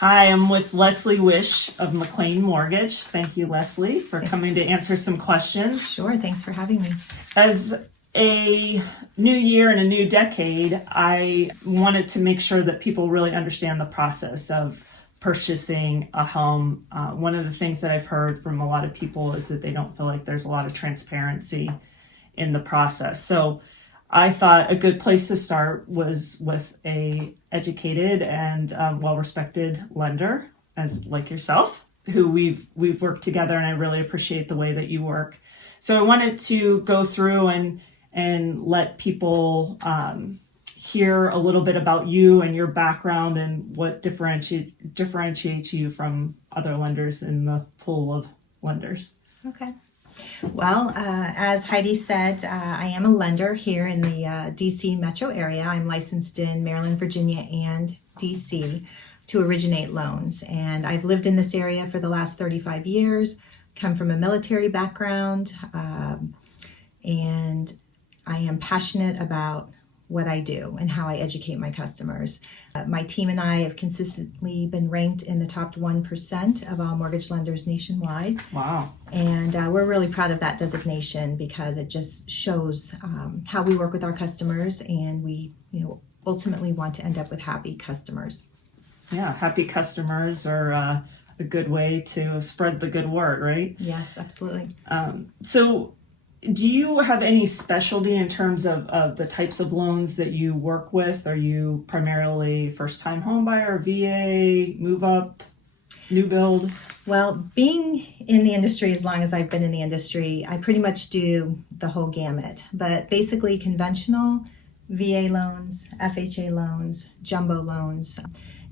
Hi, I'm with Leslie Wish of McLean Mortgage. Thank you, Leslie, for coming to answer some questions. Sure, thanks for having me. As a new year and a new decade, I wanted to make sure that people really understand the process of purchasing a home. One of the things that I've heard from a lot of people is that they don't feel like there's a lot of transparency in the process. So I thought a good place to start was with a educated and well-respected lender, as like yourself, who we've worked together, and I really appreciate the way that you work. So I wanted to go through and let people hear a little bit about you and your background and what differentiates you from other lenders in the pool of lenders. Okay. Well, as Heidi said, I am a lender here in the DC metro area. I'm licensed in Maryland, Virginia, and DC to originate loans. And I've lived in this area for the last 35 years, come from a military background, and I am passionate about what I do and how I educate my customers. My team and I have consistently been ranked in the top 1% of all mortgage lenders nationwide. Wow. And we're really proud of that designation because it just shows how we work with our customers, and we ultimately want to end up with happy customers. Yeah, happy customers are a good way to spread the good word, right? Yes, absolutely. So do you have any specialty in terms of the types of loans that you work with? Are you primarily first-time home buyer, VA, move up, new build? Well, being in the industry as long as I've been in the industry, I pretty much do the whole gamut. But basically conventional VA loans, FHA loans, jumbo loans.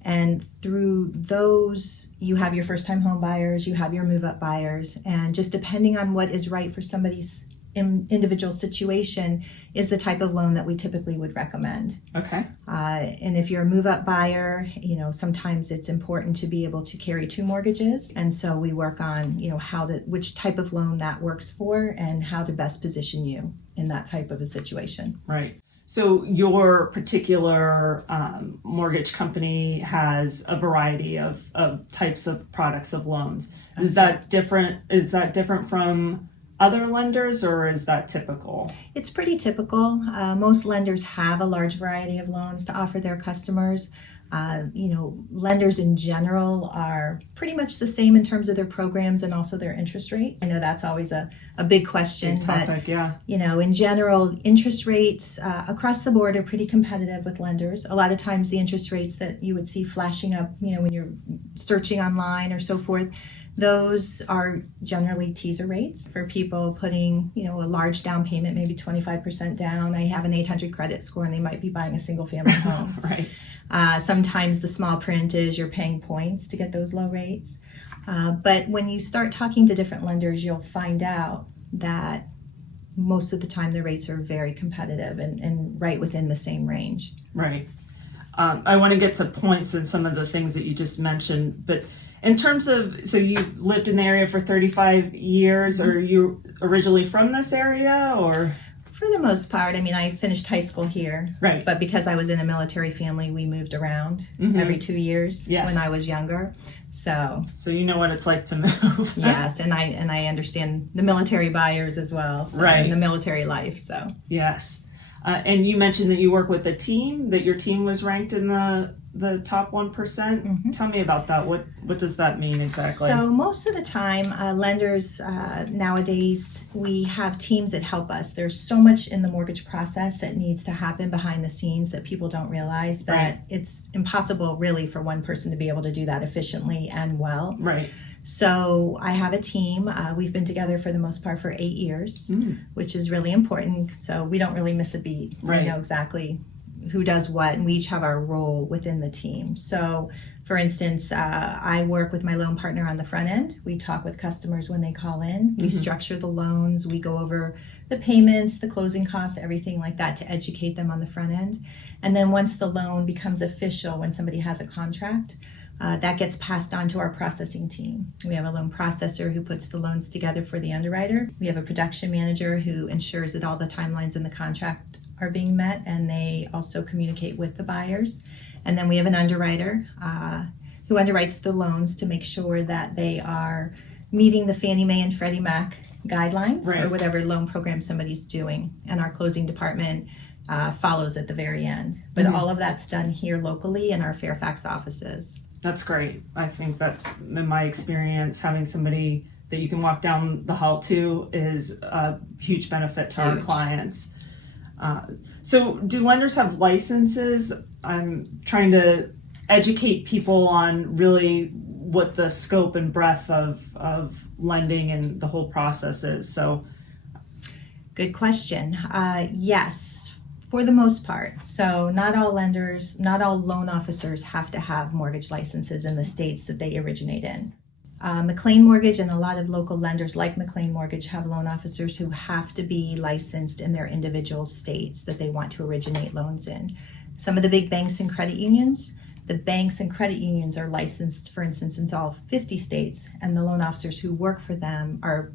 And through those, you have your first-time home buyers, you have your move-up buyers, and just depending on what is right for somebody's individual situation is the type of loan that we typically would recommend. Okay. And if you're a move-up buyer, sometimes it's important to be able to carry two mortgages, and so we work on which type of loan that works for and how to best position you in that type of a situation. Right. So your particular mortgage company has a variety of types of products of loans. Is that different? Is that different from other lenders, or is that typical? It's pretty typical. Most lenders have a large variety of loans to offer their customers. Lenders in general are pretty much the same in terms of their programs and also their interest rates. I know that's always a big question. Big topic, but, yeah. In general, interest rates across the board are pretty competitive with lenders. A lot of times the interest rates that you would see flashing up, when you're searching online or so forth, those are generally teaser rates for people putting, a large down payment, maybe 25% down. They have an 800 credit score and they might be buying a single family home. Right. Sometimes the small print is you're paying points to get those low rates. But when you start talking to different lenders, you'll find out that most of the time the rates are very competitive and right within the same range. Right. I want to get to points and some of the things that you just mentioned, but in terms of, so you've lived in the area for 35 years, are you originally from this area, or? For the most part, I finished high school here. Right. But because I was in a military family, we moved around every 2 years when I was younger. So you know what it's like to move. Yes, and I understand the military buyers as well. So, right. And the military life, so. Yes. And you mentioned that you work with a team, that your team was ranked in the top 1%. Mm-hmm. Tell me about that. What does that mean exactly? So most of the time, lenders nowadays, we have teams that help us. There's so much in the mortgage process that needs to happen behind the scenes that people don't realize that it's impossible really for one person to be able to do that efficiently and well. Right. So I have a team. We've been together for the most part for 8 years, which is really important. So we don't really miss a beat. Right. We know exactly who does what, and we each have our role within the team. So for instance, I work with my loan partner on the front end. We talk with customers when they call in. We structure the loans. We go over the payments, the closing costs, everything like that to educate them on the front end. And then once the loan becomes official, when somebody has a contract, that gets passed on to our processing team. We have a loan processor who puts the loans together for the underwriter. We have a production manager who ensures that all the timelines in the contract are being met, and they also communicate with the buyers. And then we have an underwriter who underwrites the loans to make sure that they are meeting the Fannie Mae and Freddie Mac guidelines Right. or whatever loan program somebody's doing. And our closing department follows at the very end. But all of that's done here locally in our Fairfax offices. That's great. I think that in my experience, having somebody that you can walk down the hall to is a huge benefit to our Huge. clients. So do lenders have licenses? I'm trying to educate people on really what the scope and breadth of lending and the whole process is. So, Good question. Yes, for the most part. So not all lenders, not all loan officers have to have mortgage licenses in the states that they originate in. McLean Mortgage and a lot of local lenders like McLean Mortgage have loan officers who have to be licensed in their individual states that they want to originate loans in. Some of the big banks and credit unions, the banks and credit unions are licensed, for instance, in all 50 states, and the loan officers who work for them are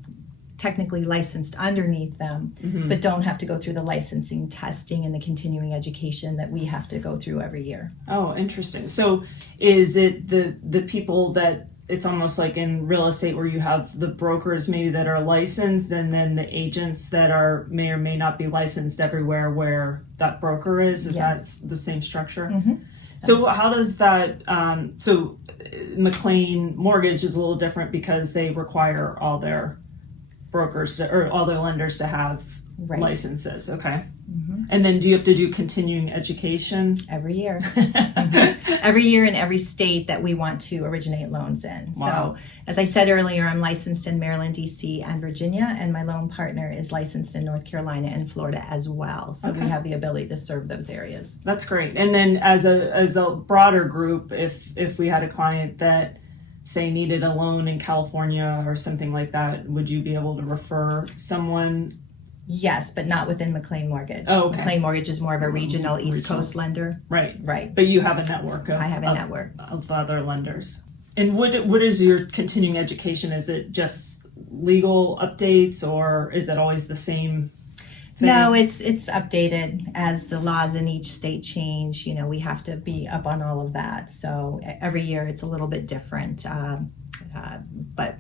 technically licensed underneath them, but don't have to go through the licensing testing and the continuing education that we have to go through every year. oh, interesting. So is it the people that it's almost like in real estate where you have the brokers maybe that are licensed and then the agents that are may or may not be licensed everywhere where that broker is? Is Yes. that the same structure? So how does that, so McLean Mortgage is a little different because they require all their brokers or all their lenders to have Right. licenses. Okay. And then do you have to do continuing education? Every year. Every year in every state that we want to originate loans in. Wow. So as I said earlier, I'm licensed in Maryland, DC, and Virginia, and my loan partner is licensed in North Carolina and Florida as well. So Okay. we have the ability to serve those areas. That's great. And then as a broader group, if we had a client that say needed a loan in California or something like that, would you be able to refer someone? Yes, but not within McLean Mortgage. Oh, okay. McLean Mortgage is more of a regional East Coast lender. Right. Right. But you have a network of I have a network. of other lenders. And what is your continuing education? Is it just legal updates or is it always the same thing? No, it's updated as the laws in each state change. You know, we have to be up on all of that. So every year it's a little bit different, but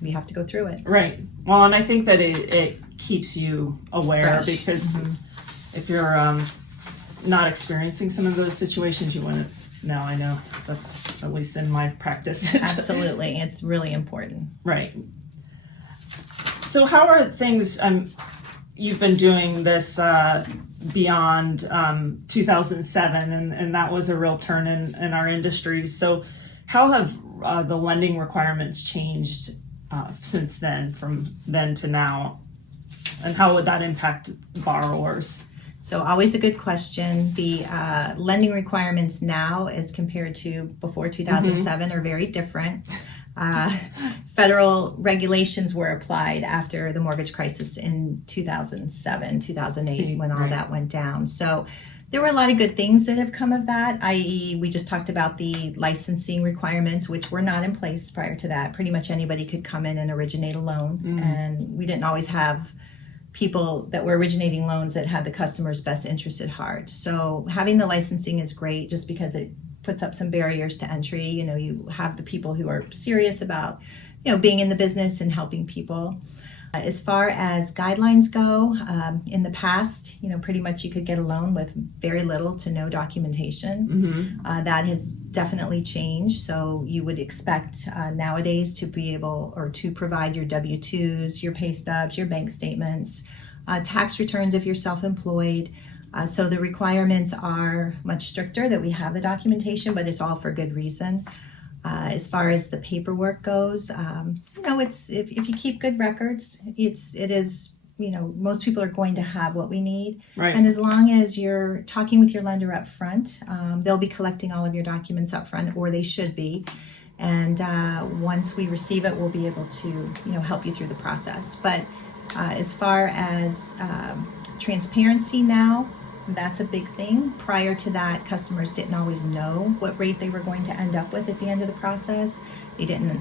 we have to go through it. Right. Well, and I think that it keeps you aware Fresh. because if you're not experiencing some of those situations, you want to know. I know that's at least in my practice. Absolutely, it's really important. Right. So how are things, you've been doing this beyond 2007 and that was a real turn in our industry. So how have the lending requirements changed since then, from then to now? And how would that impact borrowers? So always a good question. The lending requirements now as compared to before 2007 are very different. Federal regulations were applied after the mortgage crisis in 2007, 2008, when all Right. that went down. So there were a lot of good things that have come of that, i.e. we just talked about the licensing requirements, which were not in place prior to that. Pretty much anybody could come in and originate a loan, and we didn't always have people that were originating loans that had the customer's best interest at heart. So having the licensing is great just because it puts up some barriers to entry. You know, you have the people who are serious about, you know, being in the business and helping people. As far as guidelines go, in the past, you know, pretty much you could get a loan with very little to no documentation. That has definitely changed. So you would expect nowadays to be able or to provide your W-2s, your pay stubs, your bank statements, tax returns if you're self-employed. So the requirements are much stricter that we have the documentation, but it's all for good reason. As far as the paperwork goes, you know, it's if you keep good records, it is, you know, most people are going to have what we need. Right. And as long as you're talking with your lender up front, they'll be collecting all of your documents up front, or they should be. And once we receive it, we'll be able to, you know, help you through the process. But as far as transparency now, that's a big thing. Prior to that, customers didn't always know what rate they were going to end up with at the end of the process. They didn't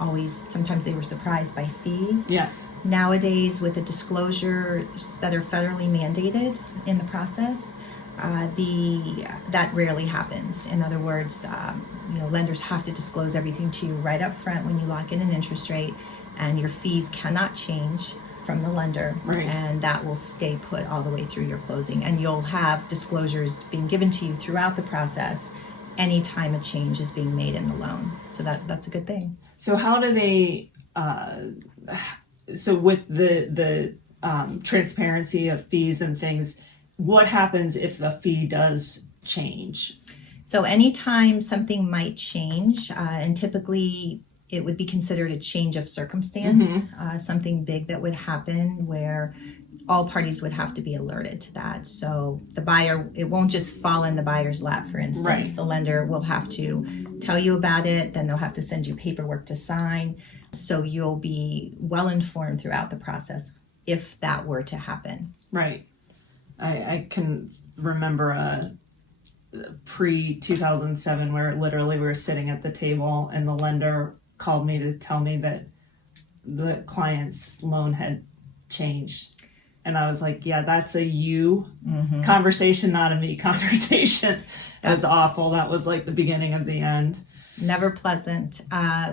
always, sometimes they were surprised by fees. Yes. Nowadays, with the disclosures that are federally mandated in the process, That rarely happens. In other words, lenders have to disclose everything to you right up front when you lock in an interest rate, and your fees cannot change from the lender, Right. and that will stay put all the way through your closing. And you'll have disclosures being given to you throughout the process anytime a change is being made in the loan. So that's a good thing. So how do they, so with the transparency of fees and things, what happens if the fee does change? So anytime something might change, and typically it would be considered a change of circumstance, something big that would happen where all parties would have to be alerted to that. So the buyer, it won't just fall in the buyer's lap, for instance. Right. The lender will have to tell you about it, then they'll have to send you paperwork to sign. So you'll be well informed throughout the process if that were to happen. Right. I can remember pre-2007 where literally we were sitting at the table and the lender called me to tell me that the client's loan had changed. And I was like, yeah, that's a you conversation, not a me conversation. That was awful. That was like the beginning of the end. Never pleasant.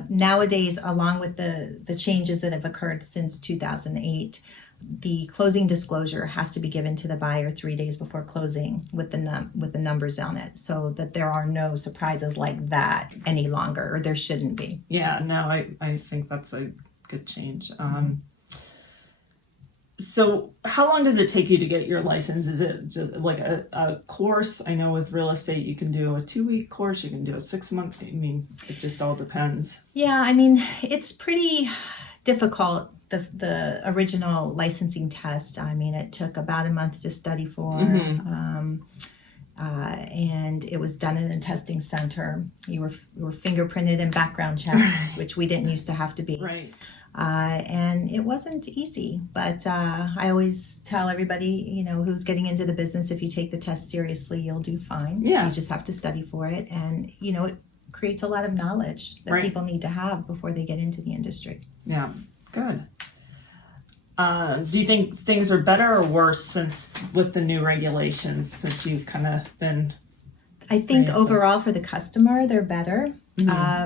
Nowadays, along with the changes that have occurred since 2008, the closing disclosure has to be given to the buyer 3 days before closing with the numbers on it, so that there are no surprises like that any longer, or there shouldn't be. Yeah, no, I think that's a good change. So how long does it take you to get your license? Is it just like a course? I know with real estate, you can do a 2-week course, you can do a 6-month. I mean, it just all depends. Yeah, I mean, it's pretty difficult. The original licensing test, I mean, it took about a month to study for, and it was done in a testing center. You were fingerprinted and background checked, which we didn't used to have to be. Right. And it wasn't easy, but I always tell everybody, who's getting into the business, if you take the test seriously, you'll do fine. Yeah. You just have to study for it, and it creates a lot of knowledge that people need to have before they get into the industry. Yeah. Good. Do you think things are better or worse with the new regulations, since you've kind of been? I think overall for the customer, they're better.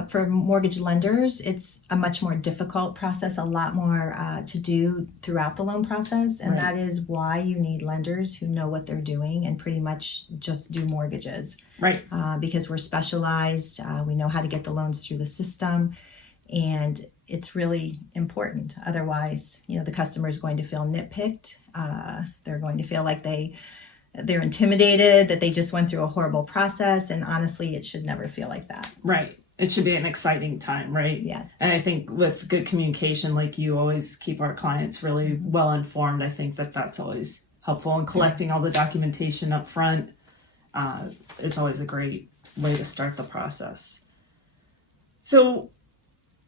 For mortgage lenders, it's a much more difficult process, a lot more to do throughout the loan process. And that is why you need lenders who know what they're doing and pretty much just do mortgages. Right. Because we're specialized. We know how to get the loans through the system. And it's really important. Otherwise, the customer is going to feel nitpicked. They're going to feel like they're intimidated, that they just went through a horrible process. And honestly, it should never feel like that. Right. It should be an exciting time, right? Yes. And I think with good communication, like you always keep our clients really well informed. I think that's always helpful. And collecting all the documentation up front is always a great way to start the process. So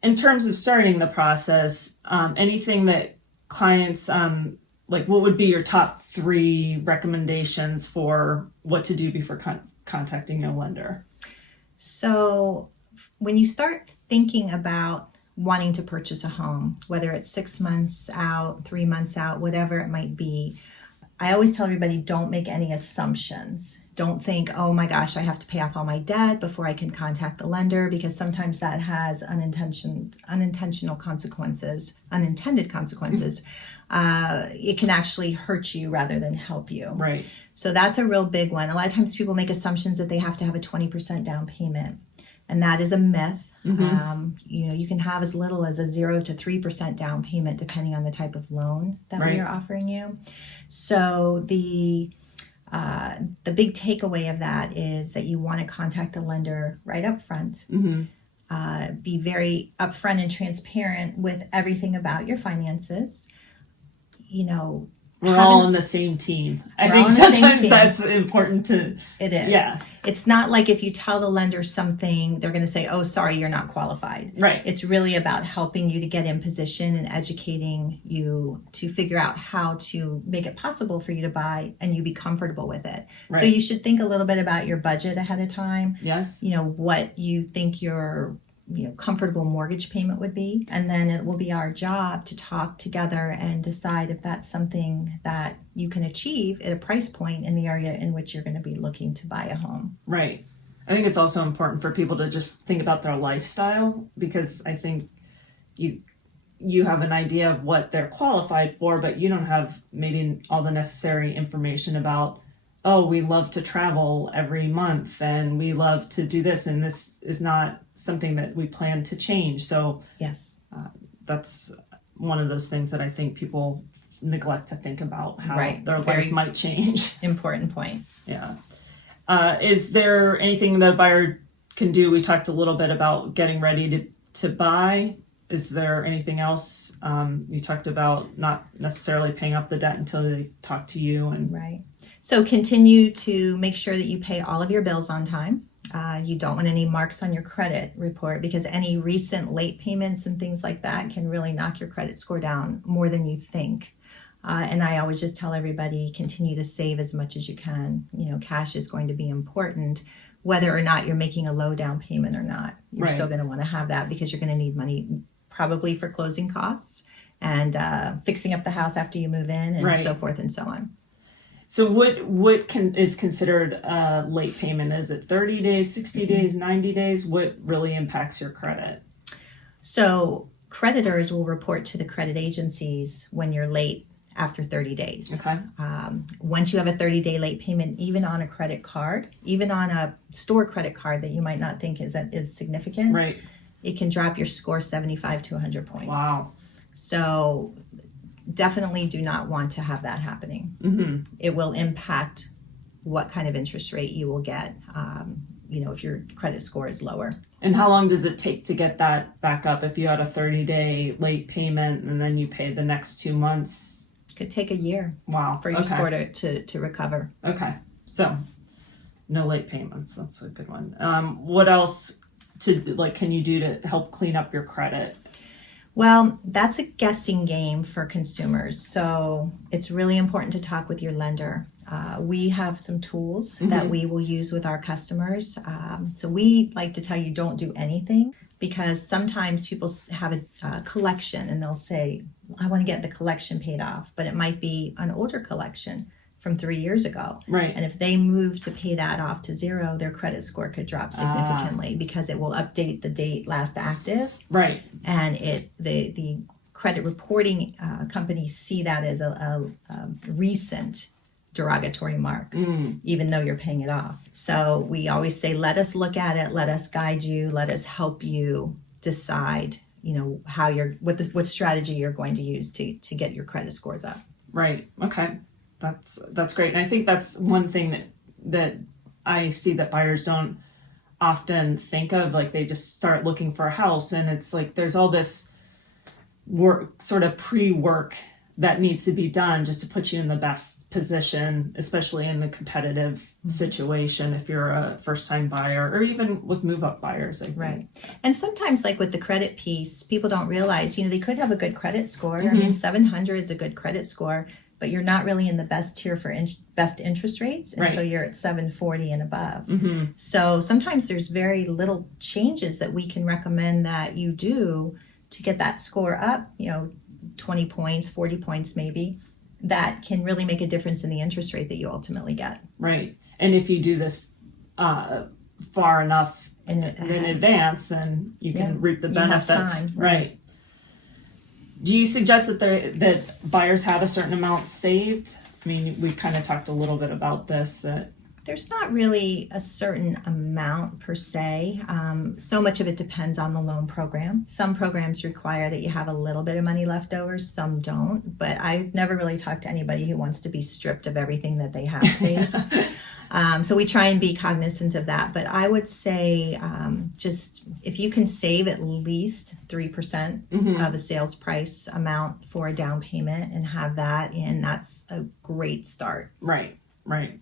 in terms of starting the process, anything that clients, like what would be your top 3 recommendations for what to do before contacting a lender? So when you start thinking about wanting to purchase a home, whether it's 6 months out, 3 months out, whatever it might be, I always tell everybody, don't make any assumptions. Don't think, oh my gosh, I have to pay off all my debt before I can contact the lender, because sometimes that has unintended consequences. It can actually hurt you rather than help you. Right. So that's a real big one. A lot of times people make assumptions that they have to have a 20% down payment, and that is a myth. You can have as little as a 0 to 3% down payment depending on the type of loan that we are offering you. So the big takeaway of that is that you want to contact the lender right up front. Be very upfront and transparent with everything about your finances. We're all on the same team. I think sometimes that's important to... It is. Yeah. It's not like if you tell the lender something, they're going to say, oh, sorry, you're not qualified. Right. It's really about helping you to get in position and educating you to figure out how to make it possible for you to buy and you be comfortable with it. Right. So you should think a little bit about your budget ahead of time. Yes. What you think your comfortable mortgage payment would be. And then it will be our job to talk together and decide if that's something that you can achieve at a price point in the area in which you're going to be looking to buy a home. Right. I think it's also important for people to just think about their lifestyle, because I think you have an idea of what they're qualified for, but you don't have maybe all the necessary information about, oh, we love to travel every month and we love to do this, and this is not something that we plan to change. So yes, that's one of those things that I think people neglect to think about, how their Very life might change. important point. Yeah. Is there anything the buyer can do? We talked a little bit about getting ready to buy. Is there anything else? You talked about not necessarily paying off the debt until they talk to you. Right. So continue to make sure that you pay all of your bills on time. You don't want any marks on your credit report, because any recent late payments and things like that can really knock your credit score down more than you think. And I always just tell everybody, continue to save as much as you can. Cash is going to be important, whether or not you're making a low down payment or not. You're still going to want to have that, because you're going to need money probably for closing costs and fixing up the house after you move in, and so forth and so on. So what is considered a late payment? Is it 30 days, 60 days, 90 days? What really impacts your credit? So creditors will report to the credit agencies when you're late after 30 days. Okay. Once you have a 30-day late payment, even on a credit card, even on a store credit card that you might not think is significant, right, it can drop your score 75 to 100 points. Wow. So definitely do not want to have that happening. Mm-hmm. It will impact what kind of interest rate you will get, if your credit score is lower. And how long does it take to get that back up? If you had a 30-day late payment and then you pay the next 2 months? Could take a year. Wow. For your score to recover. Okay. So no late payments. That's a good one. What else can you do to help clean up your credit? Well, that's a guessing game for consumers. So it's really important to talk with your lender. We have some tools that we will use with our customers. So we like to tell you, don't do anything, because sometimes people have a collection and they'll say, I want to get the collection paid off, but it might be an older collection from 3 years ago. Right. And if they move to pay that off to zero, their credit score could drop significantly, because it will update the date last active. Right. And the credit reporting companies see that as a recent derogatory mark, even though you're paying it off. So we always say, let us look at it, let us guide you, let us help you decide, how what strategy you're going to use to get your credit scores up. Right. Okay. That's great. And I think that's one thing that I see that buyers don't often think of. Like, they just start looking for a house, and it's like there's all this work, sort of pre-work, that needs to be done just to put you in the best position, especially in a competitive situation if you're a first-time buyer, or even with move-up buyers. I think. Right. And sometimes, like with the credit piece, people don't realize, they could have a good credit score. I mean, 700 is a good credit score, but you're not really in the best tier for best interest rates until you're at 740 and above. So sometimes there's very little changes that we can recommend that you do to get that score up, 20 points, 40 points maybe, that can really make a difference in the interest rate that you ultimately get. Right. And if you do this far enough in advance, then you can reap the benefits. You have time. Right. Do you suggest that buyers have a certain amount saved? I mean, we kind of talked a little bit about this, that there's not really a certain amount per se. So much of it depends on the loan program. Some programs require that you have a little bit of money left over, some don't. But I've never really talked to anybody who wants to be stripped of everything that they have saved. So we try and be cognizant of that. But I would say just if you can save at least 3% of a sales price amount for a down payment and have that in, that's a great start. Right, right.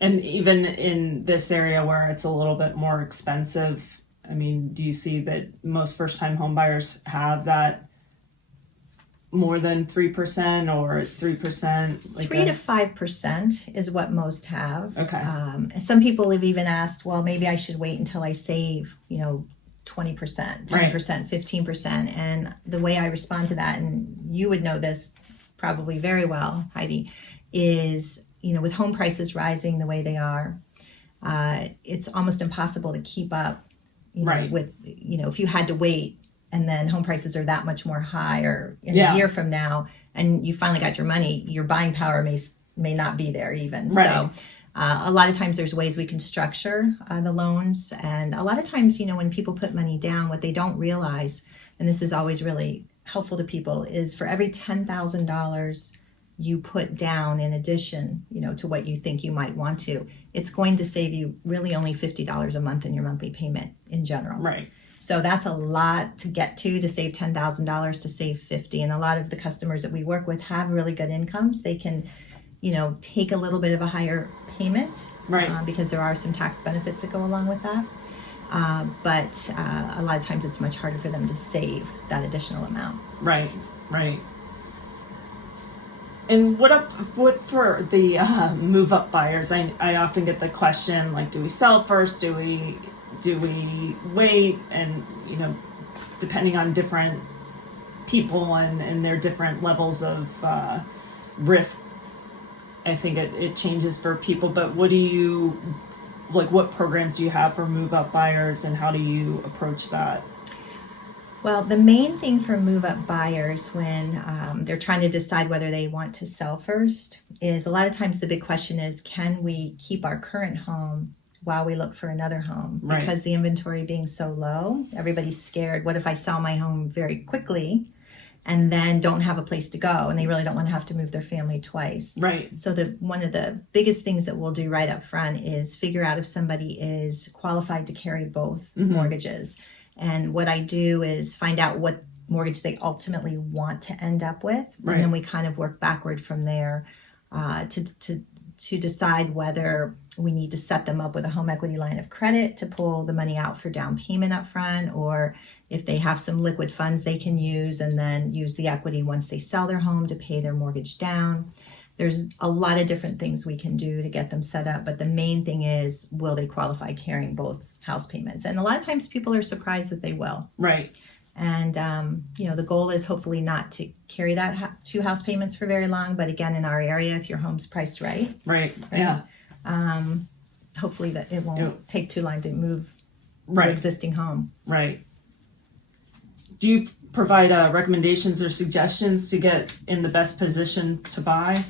And even in this area where it's a little bit more expensive, I mean, do you see that most first-time home buyers have that more than 3%, or is 3% like 3 to 5% is what most have. Okay. And some people have even asked, well, maybe I should wait until I save, 20%, 10%, Right. 15%. And the way I respond to that, and you would know this probably very well, Heidi, is, with home prices rising the way they are, it's almost impossible to keep up, Right. with, if you had to wait and then home prices are that much more higher in Yeah. a year from now and you finally got your money, your buying power may not be there even. Right. So a lot of times there's ways we can structure the loans. And a lot of times, when people put money down, what they don't realize, and this is always really helpful to people, is for every $10,000 you put down in addition, to what you think you might want to, it's going to save you really only $50 a month in your monthly payment in general. Right. So that's a lot to get to save $10,000 to save 50. And a lot of the customers that we work with have really good incomes. They can, take a little bit of a higher payment, Right. because there are some tax benefits that go along with that. But a lot of times it's much harder for them to save that additional amount. Right. And what for the move up buyers? I often get the question, like, do we sell first? Do we wait? And depending on different people and their different levels of risk, I think it changes for people. But what programs do you have for move up buyers, and how do you approach that? Well, the main thing for move-up buyers when they're trying to decide whether they want to sell first is, a lot of times the big question is, can we keep our current home while we look for another home? Right. Because the inventory being so low, everybody's scared. What if I sell my home very quickly and then don't have a place to go, and they really don't want to have to move their family twice? Right. So one of the biggest things that we'll do right up front is figure out if somebody is qualified to carry both mortgages. And what I do is find out what mortgage they ultimately want to end up with. Right. And then we kind of work backward from there to decide whether we need to set them up with a home equity line of credit to pull the money out for down payment up front, or if they have some liquid funds they can use and then use the equity once they sell their home to pay their mortgage down. There's a lot of different things we can do to get them set up, but the main thing is, will they qualify carrying both house payments? And a lot of times people are surprised that they will. Right. And, the goal is hopefully not to carry that two house payments for very long. But again, in our area, if your home's priced right, Yeah. hopefully that it won't take too long to move your Right. existing home. Right. Do you provide recommendations or suggestions to get in the best position to buy?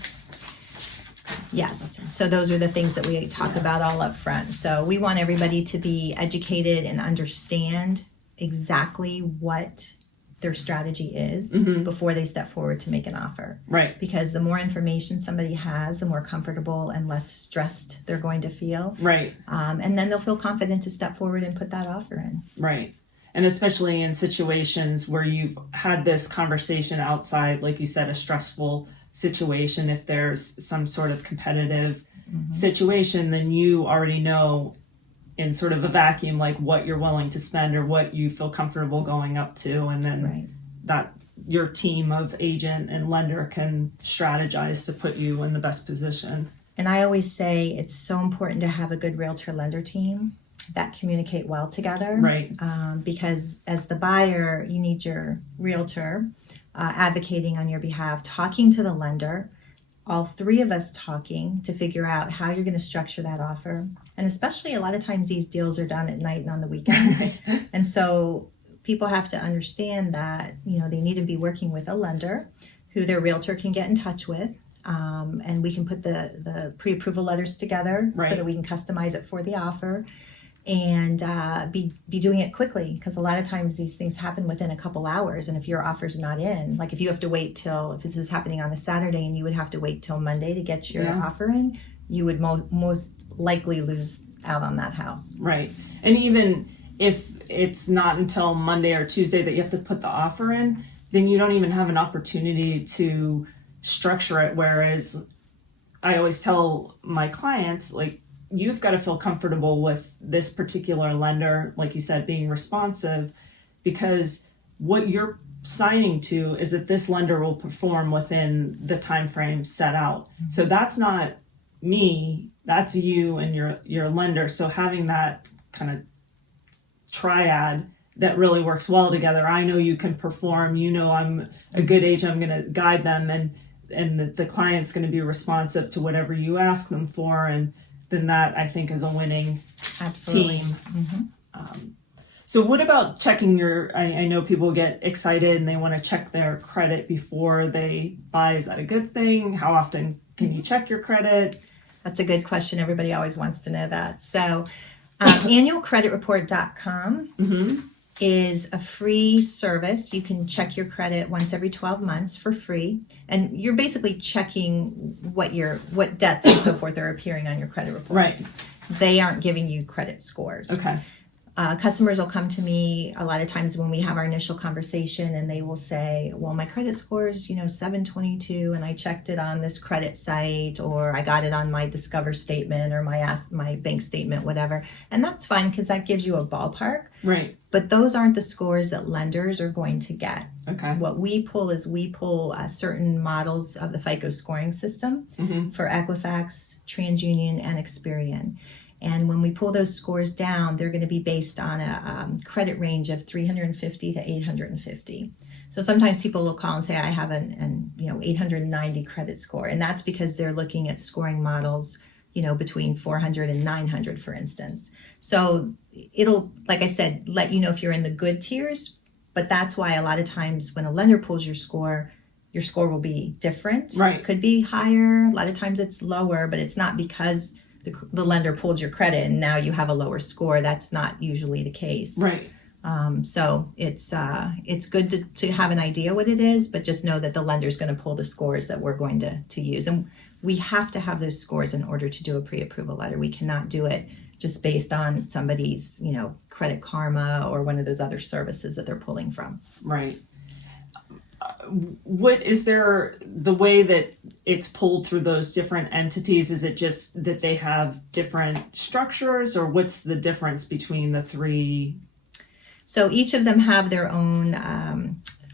Yes. So those are the things that we talk about all up front. So we want everybody to be educated and understand exactly what their strategy is before they step forward to make an offer. Right. Because the more information somebody has, the more comfortable and less stressed they're going to feel. Right. And then they'll feel confident to step forward and put that offer in. Right. And especially in situations where you've had this conversation outside, like you said, a stressful situation, if there's some sort of competitive situation, then you already know in sort of a vacuum, like what you're willing to spend or what you feel comfortable going up to. And then that your team of agent and lender can strategize to put you in the best position. And I always say it's so important to have a good realtor lender team that communicate well together. Right. Because as the buyer, you need your realtor advocating on your behalf, talking to the lender, all three of us talking to figure out how you're going to structure that offer. And especially a lot of times these deals are done at night and on the weekends. And so people have to understand that, they need to be working with a lender who their realtor can get in touch with. And we can put the pre-approval letters together so that we can customize it for the offer. And be doing it quickly, because a lot of times these things happen within a couple hours. And if your offer's not in, like if you have to wait if this is happening on a Saturday and you would have to wait till Monday to get your offer in, you would most likely lose out on that house. Right. And even if it's not until Monday or Tuesday that you have to put the offer in, then you don't even have an opportunity to structure it. Whereas I always tell my clients, like, you've got to feel comfortable with this particular lender, like you said, being responsive, because what you're signing to is that this lender will perform within the time frame set out. So that's not me, that's you and your lender. So having that kind of triad that really works well together. I know you can perform, you know I'm a good agent, I'm going to guide them, and the client's going to be responsive to whatever you ask them for, and then that, I think, is a winning Absolutely. team. So what about checking I know people get excited and they want to check their credit before they buy. Is that a good thing? How often can you check your credit? That's a good question. Everybody always wants to know that. So annualcreditreport.com is a free service. You can check your credit once every 12 months for free. And you're basically checking what debts and so forth are appearing on your credit report. Right. They aren't giving you credit scores. Okay. Customers will come to me a lot of times when we have our initial conversation, and they will say, well, my credit score is 722, and I checked it on this credit site, or I got it on my Discover statement or my bank statement, whatever. And that's fine because that gives you a ballpark. Right. But those aren't the scores that lenders are going to get. Okay. What we pull is certain models of the FICO scoring system for Equifax, TransUnion, and Experian. And when we pull those scores down, they're going to be based on a credit range of 350 to 850. So sometimes people will call and say, I have an 890 credit score. And that's because they're looking at scoring models, between 400 and 900, for instance. So it'll, like I said, let you know if you're in the good tiers. But that's why a lot of times when a lender pulls your score will be different. Right. It could be higher. A lot of times it's lower, but it's not because the lender pulled your credit and now you have a lower score. That's not usually the case. Right. So it's good to have an idea what it is, but just know that the lender's going to pull the scores that we're going to use. And we have to have those scores in order to do a pre-approval letter. We cannot do it just based on somebody's, Credit Karma or one of those other services that they're pulling from. Right. What is there, the way that it's pulled through those different entities? Is it just that they have different structures, or what's the difference between the three? So each of them have their own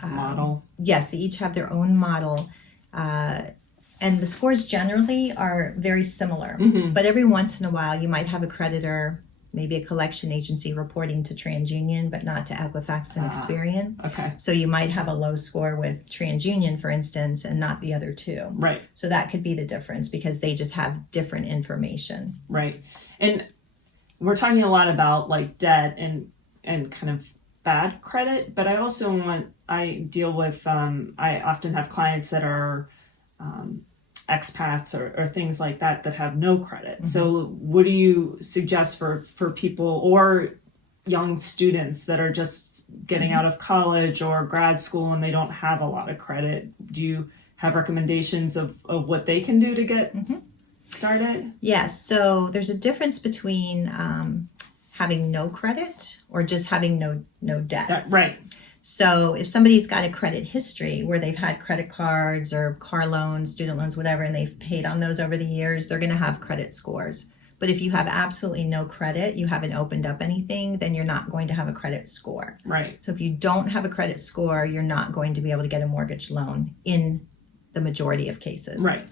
model. Yes, they each have their own model. And the scores generally are very similar. But every once in a while, you might have a creditor, maybe a collection agency reporting to TransUnion, but not to Equifax and Experian. Okay. So you might have a low score with TransUnion, for instance, and not the other two. Right. So that could be the difference because they just have different information. Right. And we're talking a lot about like debt and kind of bad credit, but I deal with, I often have clients that are expats or things like that have no credit. So what do you suggest for people or young students that are just getting out of college or grad school and they don't have a lot of credit? Do you have recommendations of what they can do to get started? Yes. So there's a difference between having no credit or just having no debt. Right. So if somebody's got a credit history where they've had credit cards or car loans, student loans, whatever, and they've paid on those over the years, they're going to have credit scores. But if you have absolutely no credit, you haven't opened up anything, then you're not going to have a credit score. Right. So if you don't have a credit score, you're not going to be able to get a mortgage loan in the majority of cases. Right.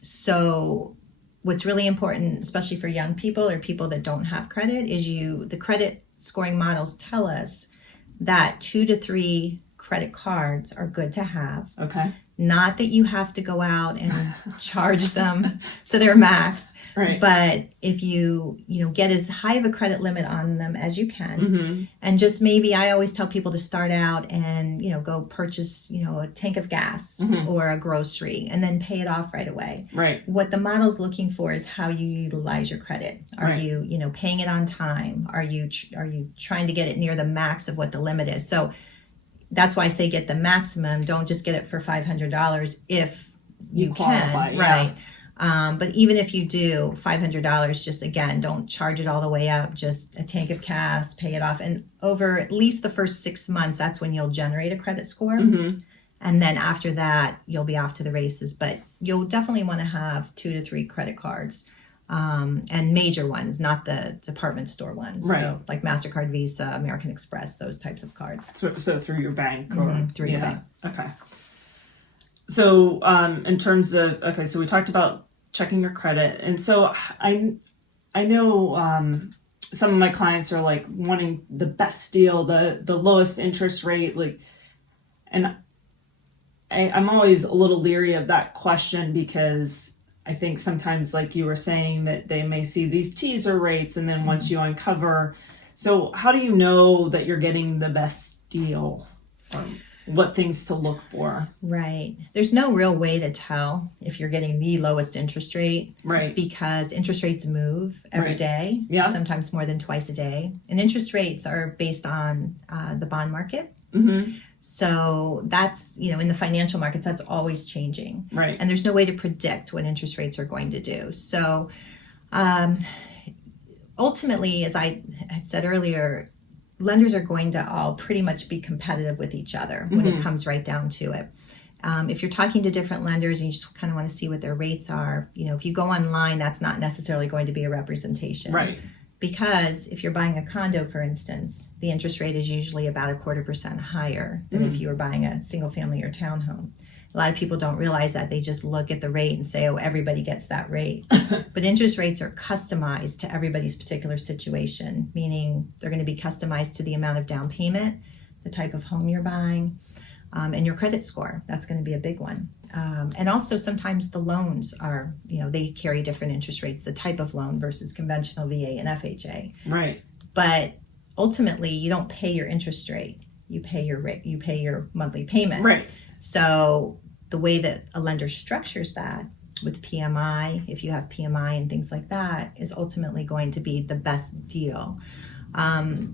So what's really important, especially for young people or people that don't have credit, is the credit scoring models tell us that 2 to 3 credit cards are good to have. Okay. Not that you have to go out and charge them to their max. Right. But if you get as high of a credit limit on them as you can, and just maybe I always tell people to start out and go purchase a tank of gas or a grocery and then pay it off right away. Right. What the model's looking for is how you utilize your credit. Are you paying it on time? Are you trying to get it near the max of what the limit is? So that's why I say get the maximum. Don't just get it for $500 if you qualify, can. Right. But even if you do $500, just again, don't charge it all the way up. Just a tank of gas, pay it off. And over at least the first 6 months, that's when you'll generate a credit score. And then after that, you'll be off to the races. But you'll definitely want to have 2 to 3 credit cards and major ones, not the department store ones. Right. So like MasterCard, Visa, American Express, those types of cards. So through your bank or through your bank. Okay. So in terms of, so we talked about checking your credit. And so I know some of my clients are like wanting the best deal, the lowest interest rate, like, and I'm always a little leery of that question because I think sometimes, like you were saying, that they may see these teaser rates and then once you uncover. So how do you know that you're getting the best deal? What things to look for? Right. There's no real way to tell if you're getting the lowest interest rate. Right. Because interest rates move every day. Yeah. Sometimes more than twice a day. And interest rates are based on the bond market. Mm-hmm. So that's, in the financial markets, that's always changing. Right. And there's no way to predict what interest rates are going to do. So ultimately, as I had said earlier, lenders are going to all pretty much be competitive with each other when it comes right down to it. If you're talking to different lenders and you just kind of want to see what their rates are, if you go online, that's not necessarily going to be a representation. Right. Because if you're buying a condo, for instance, the interest rate is usually about 0.25% higher than if you were buying a single family or townhome. A lot of people don't realize that. They just look at the rate and say, oh, everybody gets that rate. But interest rates are customized to everybody's particular situation, meaning they're going to be customized to the amount of down payment, the type of home you're buying, and your credit score. That's going to be a big one. And also sometimes the loans are, they carry different interest rates, the type of loan versus conventional VA and FHA. Right. But ultimately, you don't pay your interest rate. You pay your rate. You pay your monthly payment. Right. So the way that a lender structures that with PMI, if you have PMI and things like that, is ultimately going to be the best deal.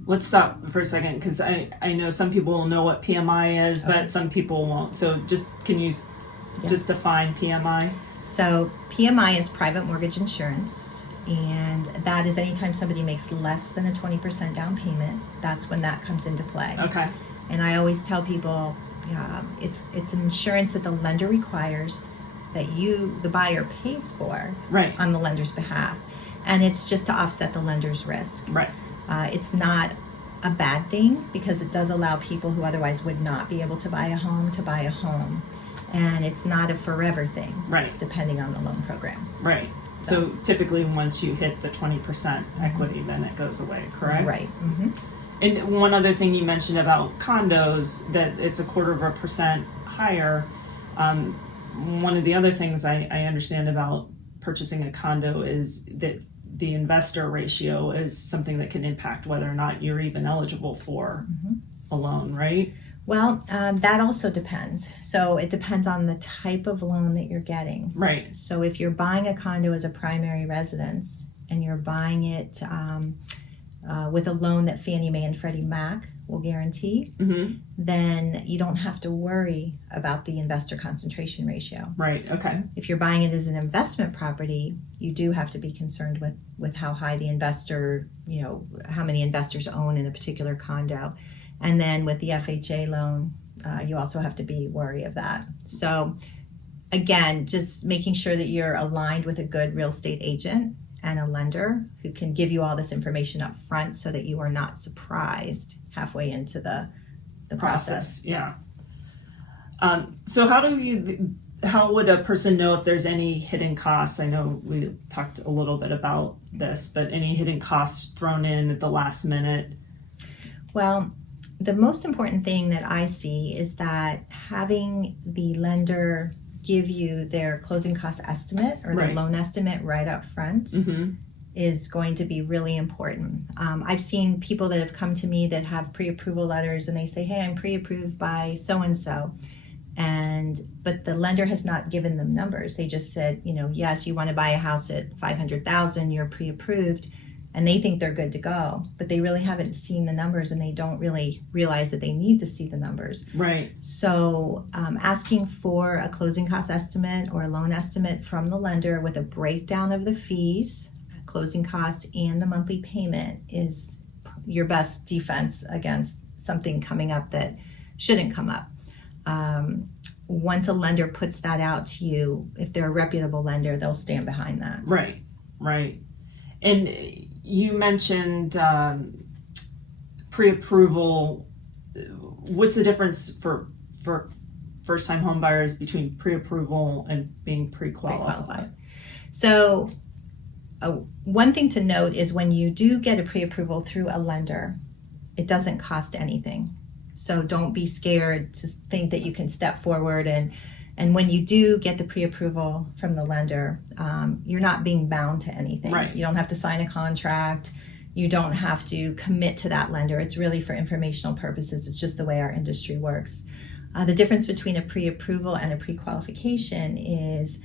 Let's stop for a second because I know some people will know what PMI is, but some people won't. So can you just define PMI? So PMI is private mortgage insurance, and that is anytime somebody makes less than a 20% down payment, that's when that comes into play. Okay. And I always tell people, it's an insurance that the lender requires that the buyer pays for Right. on the lender's behalf. And it's just to offset the lender's risk. Right. It's not a bad thing because it does allow people who otherwise would not be able to buy a home to buy a home. And it's not a forever thing. Right. Depending on the loan program. Right. So typically once you hit the 20% equity, then it goes away, correct? Right. Mm-hmm. And one other thing you mentioned about condos, that it's 0.25% higher. One of the other things I understand about purchasing a condo is that the investor ratio is something that can impact whether or not you're even eligible for a loan, right? Well, that also depends. So it depends on the type of loan that you're getting. Right. So if you're buying a condo as a primary residence and you're buying it with a loan that Fannie Mae and Freddie Mac will guarantee, then you don't have to worry about the investor concentration ratio. Right. Okay. If you're buying it as an investment property, you do have to be concerned with how high the investor, how many investors own in a particular condo. And then with the FHA loan, you also have to be wary of that. So again, just making sure that you're aligned with a good real estate agent and a lender who can give you all this information up front so that you are not surprised halfway into the process. Yeah. So how would a person know if there's any hidden costs? I know we talked a little bit about this, but any hidden costs thrown in at the last minute? Well, the most important thing that I see is that having the lender give you their closing cost estimate or their loan estimate right up front is going to be really important. I've seen people that have come to me that have pre-approval letters and they say, hey, I'm pre-approved by so-and-so. But the lender has not given them numbers. They just said, yes, you want to buy a house at $500,000, you're pre-approved. And they think they're good to go, but they really haven't seen the numbers and they don't really realize that they need to see the numbers. Right. So asking for a closing cost estimate or a loan estimate from the lender with a breakdown of the fees, closing costs, and the monthly payment is your best defense against something coming up that shouldn't come up. Once a lender puts that out to you, if they're a reputable lender, they'll stand behind that. Right, right. And you mentioned pre-approval. What's the difference for first-time home buyers between pre-approval and being pre-qualified? So one thing to note is when you do get a pre-approval through a lender, it doesn't cost anything. So don't be scared to think that you can step forward and when you do get the pre-approval from the lender, you're not being bound to anything. Right. You don't have to sign a contract. You don't have to commit to that lender. It's really for informational purposes. It's just the way our industry works. The difference between a pre-approval and a pre-qualification is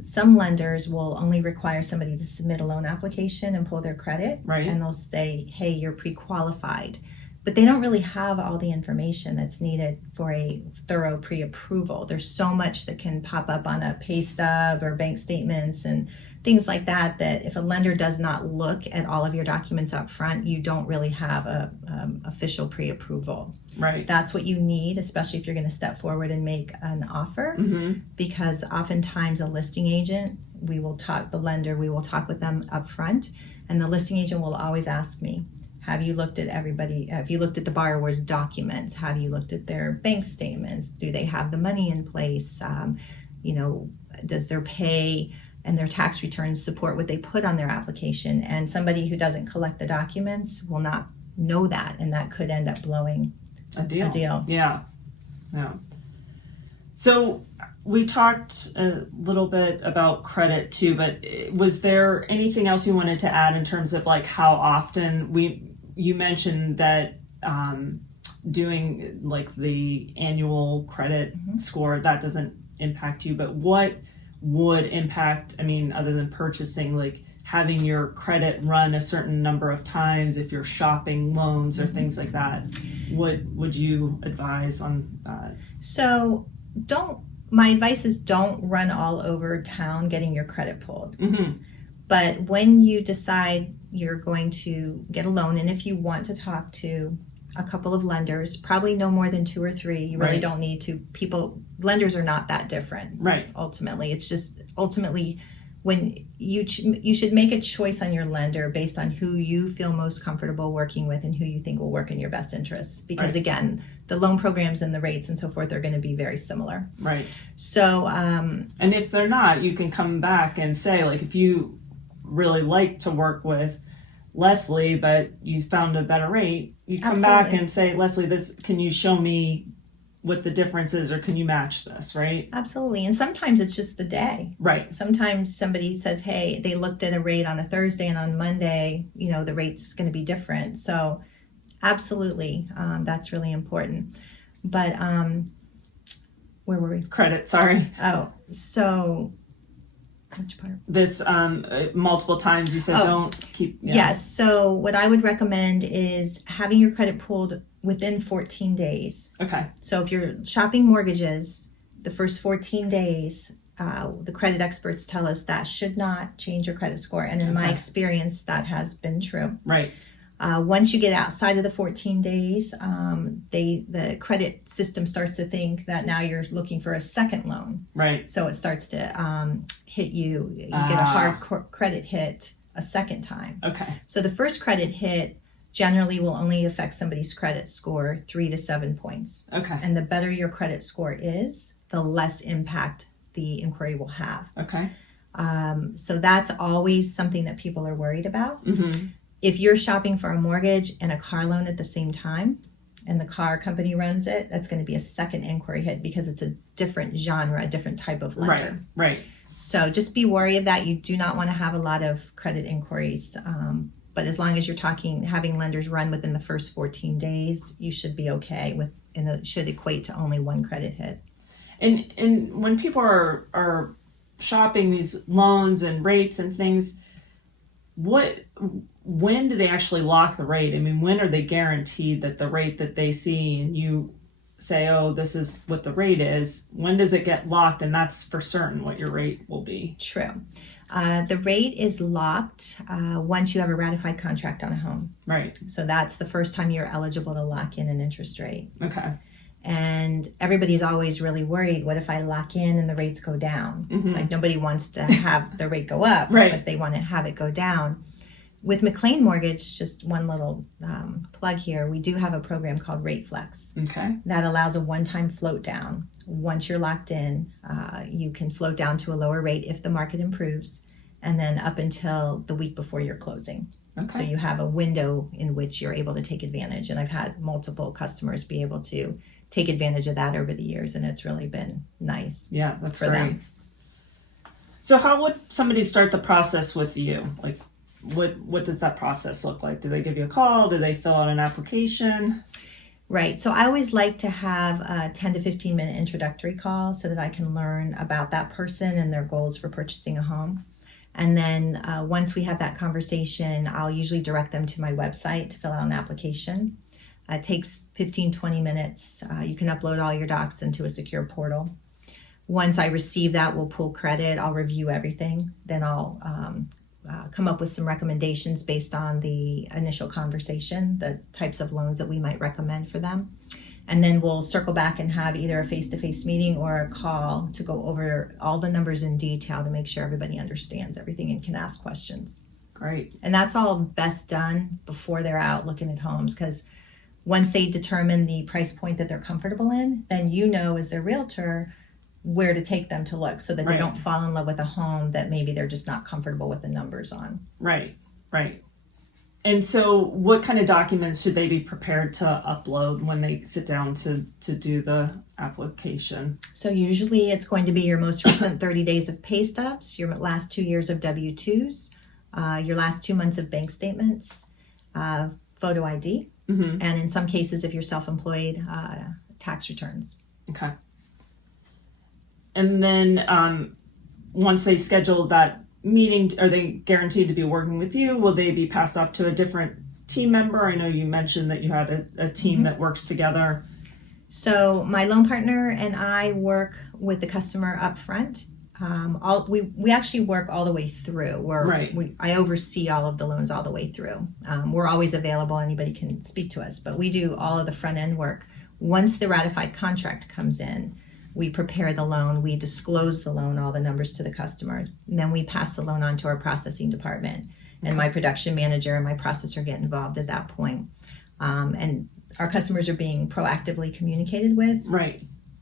some lenders will only require somebody to submit a loan application and pull their credit. Right. And they'll say, hey, you're pre-qualified. But they don't really have all the information that's needed for a thorough pre-approval. There's so much that can pop up on a pay stub or bank statements and things like that, that if a lender does not look at all of your documents up front, you don't really have a official pre-approval. Right. That's what you need, especially if you're going to step forward and make an offer, because oftentimes a listing agent, we will talk with them up front, and the listing agent will always ask me, have you looked at have you looked at the borrower's documents? Have you looked at their bank statements? Do they have the money in place? Does their pay and their tax returns support what they put on their application? And somebody who doesn't collect the documents will not know that, and that could end up blowing a deal. Yeah. So we talked a little bit about credit too, but was there anything else you wanted to add in terms of like how often you mentioned that doing like the annual credit score, that doesn't impact you, but what would impact, other than purchasing, like having your credit run a certain number of times if you're shopping loans or things like that? What would you advise on that? So my advice is don't run all over town getting your credit pulled. But when you decide you're going to get a loan, and if you want to talk to a couple of lenders, probably no more than 2 or 3, you really don't need to. Lenders are not that different. Right. Ultimately, it's just when you should make a choice on your lender based on who you feel most comfortable working with and who you think will work in your best interest. Because again, the loan programs and the rates and so forth are going to be very similar. Right. So, and if they're not, you can come back and say, like, if you really like to work with Leslie, but you found a better rate, you come back and say, Leslie, can you show me what the difference is, or can you match this, right? Absolutely. And sometimes it's just the day. Right. Sometimes somebody says, hey, they looked at a rate on a Thursday and on Monday, the rate's going to be different. So absolutely, that's really important. But where were we? Credit, sorry. Oh, so which part? This multiple times you said don't keep. Yeah. Yes. So what I would recommend is having your credit pulled within 14 days. Okay. So if you're shopping mortgages, the first 14 days, the credit experts tell us that should not change your credit score. And in my experience, that has been true. Right. Once you get outside of the 14 days, the credit system starts to think that now you're looking for a second loan. Right. So it starts to hit you. You get a hard credit hit a second time. Okay. So the first credit hit generally will only affect somebody's credit score 3 to 7 points. Okay. And the better your credit score is, the less impact the inquiry will have. Okay. So that's always something that people are worried about. If you're shopping for a mortgage and a car loan at the same time, and the car company runs it, that's going to be a second inquiry hit because it's a different genre, a different type of lender. Right. So just be wary of that. You do not want to have a lot of credit inquiries. But as long as you're having lenders run within the first 14 days, you should be okay and it should equate to only 1 credit hit. And when people are shopping these loans and rates and things, when do they actually lock the rate? When are they guaranteed that the rate that they see and you say, oh, this is what the rate is, when does it get locked and that's for certain what your rate will be? True. The rate is locked once you have a ratified contract on a home. Right. So that's the first time you're eligible to lock in an interest rate. Okay. And everybody's always really worried, what if I lock in and the rates go down? Like nobody wants to have the rate go up, but they want to have it go down. With McLean Mortgage, just one little plug here, we do have a program called Rate Flex. Okay. That allows a one-time float down. Once you're locked in, you can float down to a lower rate if the market improves. and then up until the week before you're closing. So you have a window in which you're able to take advantage. And I've had multiple customers be able to take advantage of that over the years, and it's really been nice. Yeah, that's for great. them. So how would somebody start the process with you? Like, what does that process look like? Do they give you a call? Do they fill out an application? Right. So I always like to have a 10 to 15 minute introductory call so that I can learn about that person and their goals for purchasing a home. And then once we have that conversation, I'll usually direct them to my website to fill out an application. It takes 15-20 minutes. You can upload all your docs into a secure portal. Once I receive that, we'll pull credit. I'll review everything. Then I'll come up with some recommendations based on the initial conversation, the types of loans that we might recommend for them. And then we'll circle back and have either a face-to-face meeting or a call to go over all the numbers in detail to make sure everybody understands everything and can ask questions. Great. And that's all best done before they're out looking at homes, because once they determine the price point that they're comfortable in, then you know as their realtor where to take them to look so that they don't fall in love with a home that maybe they're just not comfortable with the numbers on. Right. And so what kind of documents should they be prepared to upload when they sit down to do the application? So usually it's going to be your most recent 30 days of pay stubs, your last 2 years of W-2s, your last 2 months of bank statements, photo ID, and in some cases, if you're self-employed, tax returns. Okay. And then once they schedule that meeting, are they guaranteed to be working with you? Will they be passed off to a different team member? I know you mentioned that you had a team that works together. So my loan partner and I work with the customer up front. We actually work all the way through. I oversee all of the loans all the way through. We're always available. Anybody can speak to us, but we do all of the front end work. Once the ratified contract comes in, we prepare the loan, we disclose the loan, all the numbers to the customers, and then we pass the loan on to our processing department. And my production manager and my processor get involved at that point. And our customers are being proactively communicated with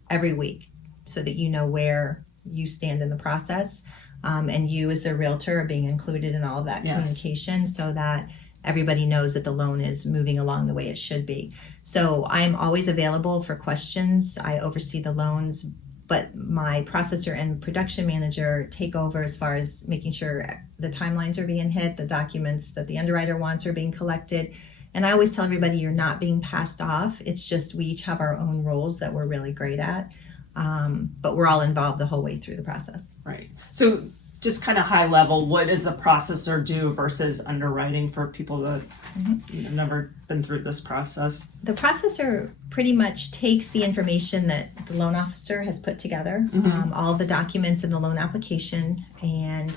every week so that you know where you stand in the process. And you as the realtor are being included in all of that communication so that everybody knows that the loan is moving along the way it should be. So I'm always available for questions. I oversee the loans, but my processor and production manager take over as far as making sure the timelines are being hit, the documents that the underwriter wants are being collected. And I always tell everybody you're not being passed off. It's just we each have our own roles that we're really great at. But we're all involved the whole way through the process. Right. So just kind of high level, what does a processor do versus underwriting for people that have never been through this process? The processor pretty much takes the information that the loan officer has put together, all the documents in the loan application and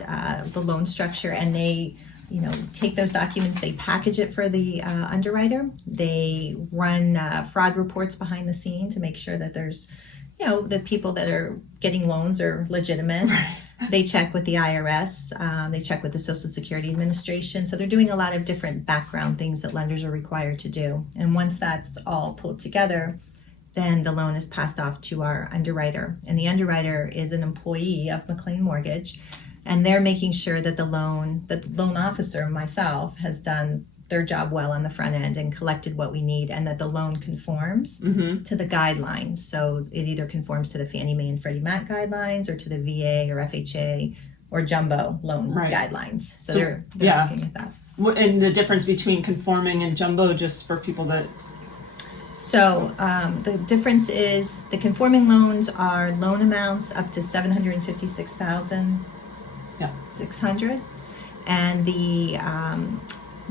the loan structure, and they take those documents, they package it for the underwriter. They run fraud reports behind the scene to make sure that there's the people that are getting loans are legitimate. They check with the IRS. They check with the Social Security Administration. So they're doing a lot of different background things that lenders are required to do. And once that's all pulled together, then the loan is passed off to our underwriter. And the underwriter is an employee of McLean Mortgage. And they're making sure that the loan officer, myself, has done their job well on the front end and collected what we need, and that the loan conforms to the guidelines. So it either conforms to the Fannie Mae and Freddie Mac guidelines or to the VA or FHA or jumbo loan guidelines. So they're looking at that. And the difference between conforming and jumbo, just for people that... So the difference is the conforming loans are loan amounts up to $756,600, and the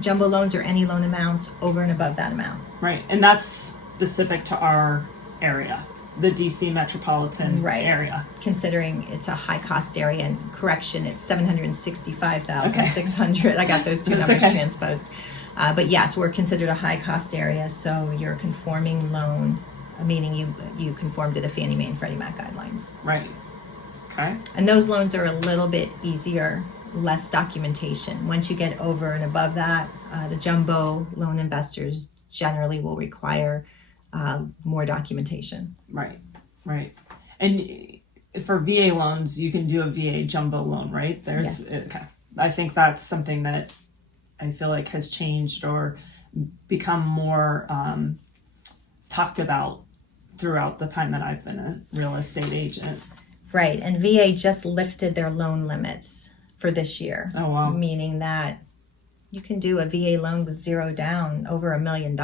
jumbo loans are any loan amounts over and above that amount. Right, and that's specific to our area, the DC metropolitan area. Considering it's a high cost area, and correction, it's 765,600. I got those two numbers transposed. But yes, we're considered a high cost area, so you're a conforming loan, meaning you conform to the Fannie Mae and Freddie Mac guidelines. Right. Okay. And those loans are a little bit easier, less documentation. Once you get over and above that, the jumbo loan investors generally will require more documentation. Right. And for VA loans, you can do a VA jumbo loan, right? Yes. Okay. I think that's something that I feel like has changed or become more talked about throughout the time that I've been a real estate agent. Right, and VA just lifted their loan limits for this year. Oh, wow. Meaning that you can do a VA loan with zero down over $1 million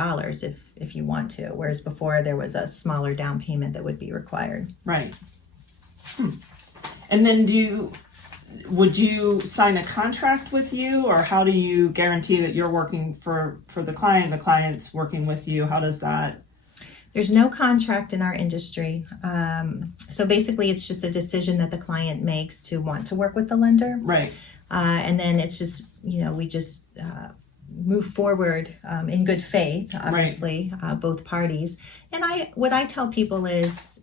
if you want to, whereas before there was a smaller down payment that would be required. Right. And then would you sign a contract with you, or how do you guarantee that you're working for the client's working with you? How does that? There's no contract in our industry. So basically it's just a decision that the client makes to want to work with the lender. Right. And then it's just, we just move forward in good faith, obviously, right. Both parties. And what I tell people is,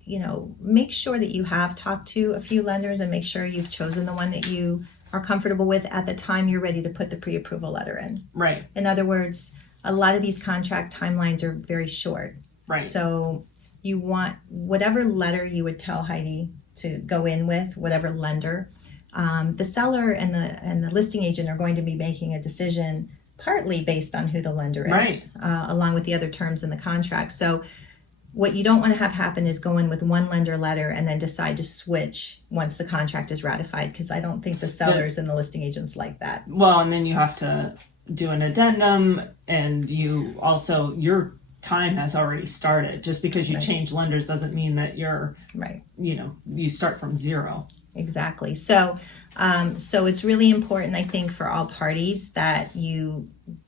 make sure that you have talked to a few lenders and make sure you've chosen the one that you are comfortable with at the time you're ready to put the pre-approval letter in. Right. In other words, a lot of these contract timelines are very short. Right. So you want whatever letter you would tell Heidi to go in with, whatever lender. The seller and the listing agent are going to be making a decision partly based on who the lender is, right. Along with the other terms in the contract. So what you don't want to have happen is go in with one lender letter and then decide to switch once the contract is ratified, because I don't think the sellers and the listing agents like that. Well, and then you have to do an addendum, and your time has already started. Just because you right. change lenders doesn't mean that you're right. You start from zero. Exactly. So it's really important, I think, for all parties that you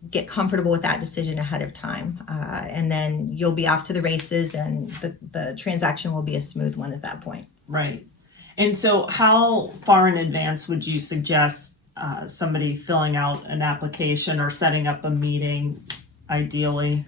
get comfortable with that decision ahead of time, and then you'll be off to the races, and the transaction will be a smooth one at that point. Right. And so, how far in advance would you suggest somebody filling out an application or setting up a meeting, ideally?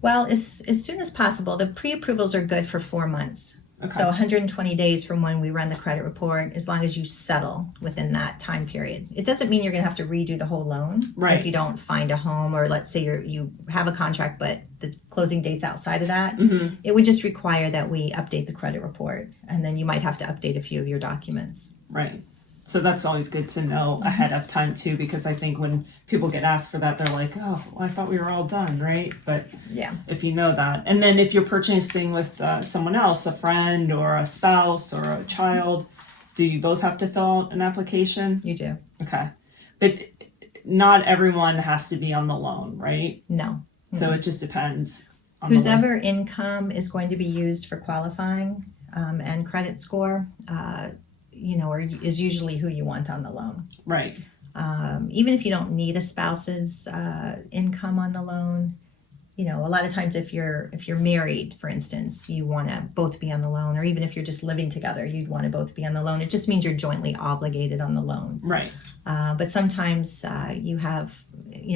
Well, as soon as possible. The pre-approvals are good for 4 months. Okay. So 120 days from when we run the credit report, as long as you settle within that time period. It doesn't mean you're going to have to redo the whole loan. Right. If you don't find a home, or let's say you have a contract, but the closing date's outside of that, Mm-hmm. it would just require that we update the credit report, and then you might have to update a few of your documents. Right. So that's always good to know ahead of time too, because I think when people get asked for that, they're like, oh, well, I thought we were all done, right? But yeah, if you know that. And then if you're purchasing with someone else, a friend or a spouse or a child, do you both have to fill out an application? You do. Okay. But not everyone has to be on the loan, right? No. So it just depends on whose ever income is going to be used for qualifying and credit score, or is usually who you want on the loan. Right. Even if you don't need a spouse's income on the loan, a lot of times if you're married, for instance, you want to both be on the loan, or even if you're just living together, you'd want to both be on the loan. It just means you're jointly obligated on the loan. Right. But sometimes you have,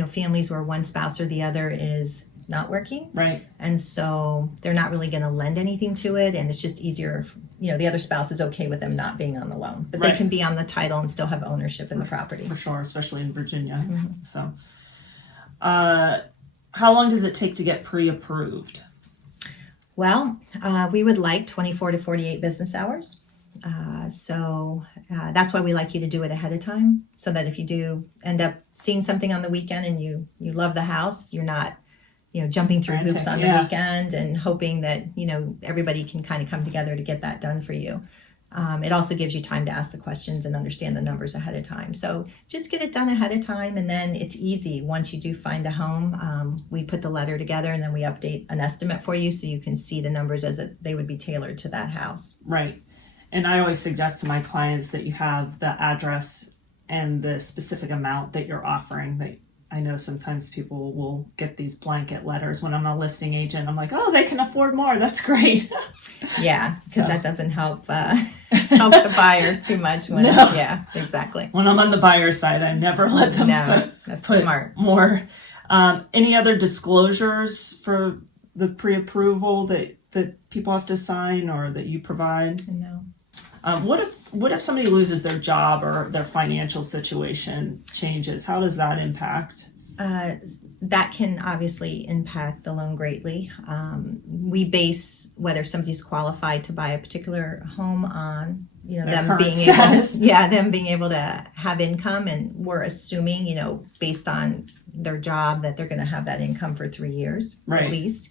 families where one spouse or the other is not working. Right. And so they're not really going to lend anything to it. And it's just easier, the other spouse is okay with them not being on the loan, but right. they can be on the title and still have ownership in the property. For sure, especially in Virginia. Mm-hmm. So, how long does it take to get pre-approved? Well, we would like 24 to 48 business hours. So that's why we like you to do it ahead of time, so that if you do end up seeing something on the weekend and you love the house, you're not jumping through hoops on the weekend and hoping that, everybody can kind of come together to get that done for you. It also gives you time to ask the questions and understand the numbers ahead of time. So just get it done ahead of time, and then it's easy. Once you do find a home, we put the letter together, and then we update an estimate for you so you can see the numbers as they would be tailored to that house. Right. And I always suggest to my clients that you have the address and the specific amount that you're offering. I know sometimes people will get these blanket letters when I'm a listing agent. I'm like, oh, they can afford more. That's great. Yeah, because that doesn't help the buyer too much. No. Yeah, exactly. When I'm on the buyer side, I never let them that's put smart. more. Any other disclosures for the pre-approval that people have to sign or that you provide? No. What if somebody loses their job or their financial situation changes? How does that impact? That can obviously impact the loan greatly. We base whether somebody's qualified to buy a particular home on you know, Their them current being status. them being able to have income, and we're assuming, you know, based on their job that they're going to have that income for 3 years Right. at least.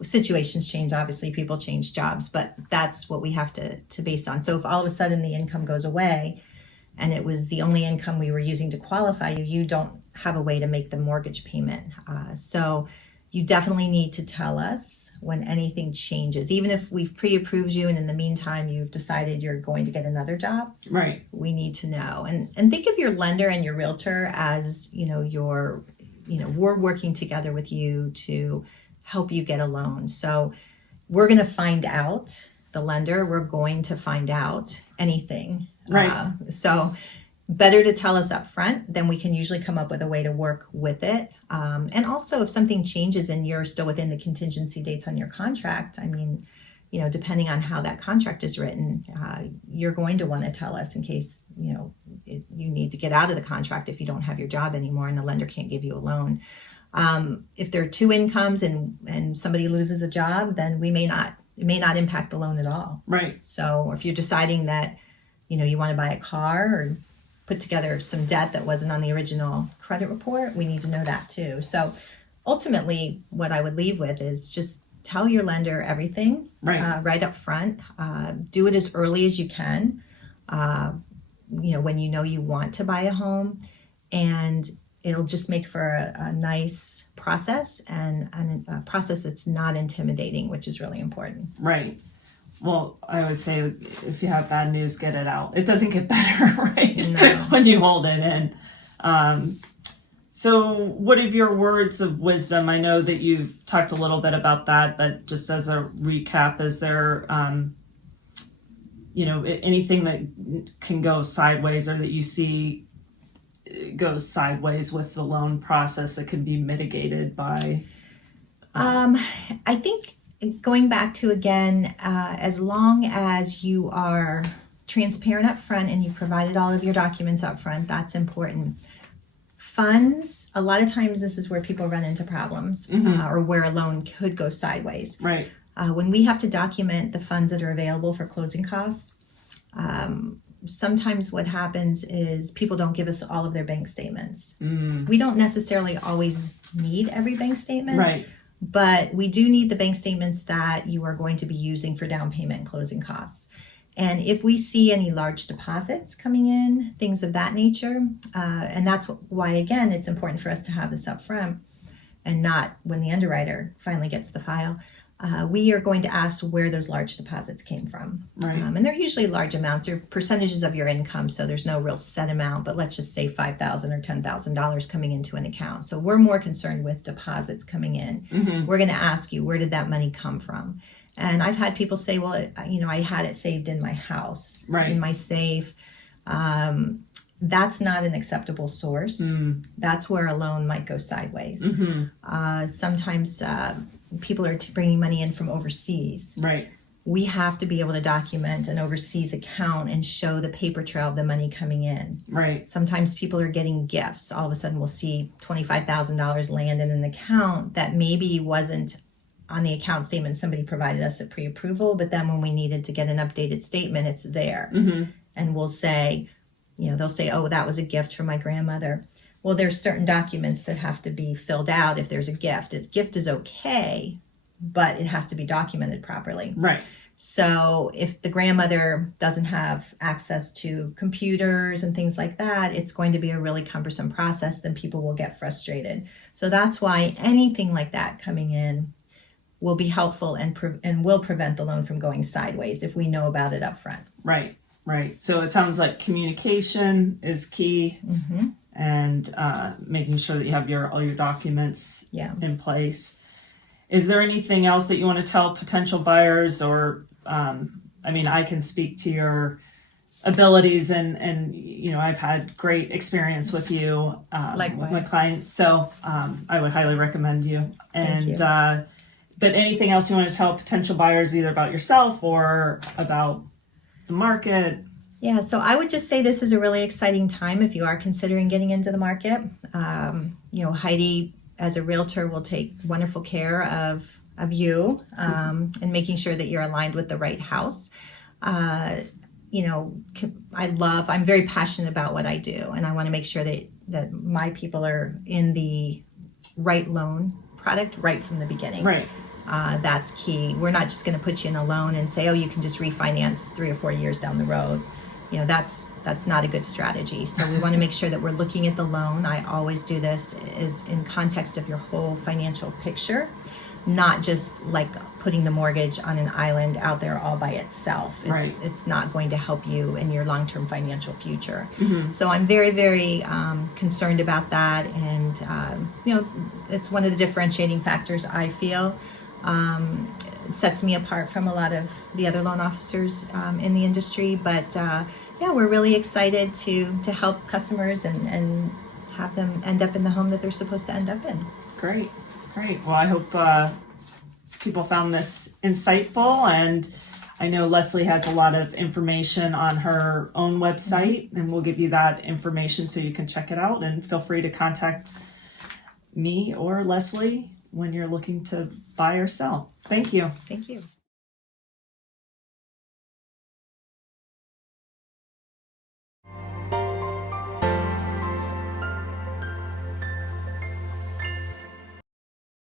Situations change, obviously people change jobs, but that's what we have to base on. So if all of a sudden the income goes away and it was the only income we were using to qualify you, you don't have a way to make the mortgage payment. So you definitely need to tell us when anything changes. Even if we've pre-approved you and in the meantime you've decided you're going to get another job, Right. we need to know. And think of your lender and your realtor as, you know, we're working together with you to help you get a loan. So we're going to find out, the lender, we're going to find out anything. Right. So better to tell us up front, then we can usually come up with a way to work with it. And also if something changes and you're still within the contingency dates on your contract, I mean, you know, depending on how that contract is written, you're going to want to tell us in case, you know, you need to get out of the contract if you don't have your job anymore and the lender can't give you a loan. If there are two incomes and somebody loses a job, then it may not impact the loan at all. Right. So if you're deciding that, you know, you want to buy a car or put together some debt that wasn't on the original credit report, we need to know that too. So ultimately, what I would leave with is just tell your lender everything right up front. Do it as early as you can, you know, when you know you want to buy a home, and it'll just make for a nice process and a process that's not intimidating, which is really important. Right. Well, I always say if you have bad news, get it out. It doesn't get better, right? No. When you hold it in. So what are your words of wisdom? I know that you've talked a little bit about that, but just as a recap, is there, you know, anything that can go sideways or that you see goes sideways with the loan process that can be mitigated by? I think going back to, again, as long as you are transparent up front and you've provided all of your documents up front, that's important. Funds, a lot of times this is where people run into problems, or where a loan could go sideways. Right. When we have to document the funds that are available for closing costs, sometimes what happens is people don't give us all of their bank statements. We don't necessarily always need every bank statement, Right. but we do need the bank statements that you are going to be using for down payment and closing costs. And if we see any large deposits coming in, things of that nature, and that's why, again, it's important for us to have this up front and not when the underwriter finally gets the file. We are going to ask where those large deposits came from. Right. And they're usually large amounts. They're percentages of your income, so there's no real set amount, but let's just say $5,000 or $10,000 coming into an account. So we're more concerned with deposits coming in. We're going to ask you, where did that money come from? And I've had people say, well, you know, I had it saved in my house, Right. in my safe. That's not an acceptable source. That's where a loan might go sideways. Sometimes people are bringing money in from overseas. Right. We have to be able to document an overseas account and show the paper trail of the money coming in. Right. Sometimes people are getting gifts. All of a sudden we'll see $25,000 land in an account that maybe wasn't on the account statement somebody provided us at pre-approval, but then when we needed to get an updated statement, it's there. And we'll say, you know, they'll say, oh, that was a gift from my grandmother. Well, there's certain documents that have to be filled out if there's a gift. A gift is okay, but it has to be documented properly. Right. So if the grandmother doesn't have access to computers and things like that, it's going to be a really cumbersome process. Then people will get frustrated. So that's why anything like that coming in will be helpful and will prevent the loan from going sideways if we know about it up front. Right. Right. So it sounds like communication is key, and making sure that you have all your documents in place. Is there anything else that you want to tell potential buyers, or I mean, I can speak to your abilities, and you know, I've had great experience with you, with my clients, so I would highly recommend you. And Thank you. But anything else you want to tell potential buyers, either about yourself or about the market? Yeah, so I would just say this is a really exciting time if you are considering getting into the market. You know, Heidi, as a realtor, will take wonderful care of you and making sure that you're aligned with the right house. I'm very passionate about what I do, and I want to make sure that my people are in the right loan product right from the beginning. Right. That's key. We're not just going to put you in a loan and say, oh, you can just refinance 3 or 4 years down the road. That's not a good strategy. So we want to make sure that we're looking at the loan. I always do this is in context of your whole financial picture, not just like putting the mortgage on an island out there all by itself. It's not going to help you in your long-term financial future. So I'm very, very concerned about that. And, it's one of the differentiating factors I feel. It sets me apart from a lot of the other loan officers in the industry. But we're really excited to help customers and have them end up in the home that they're supposed to end up in. Great. Well, I hope people found this insightful, and I know Leslie has a lot of information on her own website, and we'll give you that information so you can check it out, and feel free to contact me or Leslie when you're looking to buy or sell. Thank you. Thank you.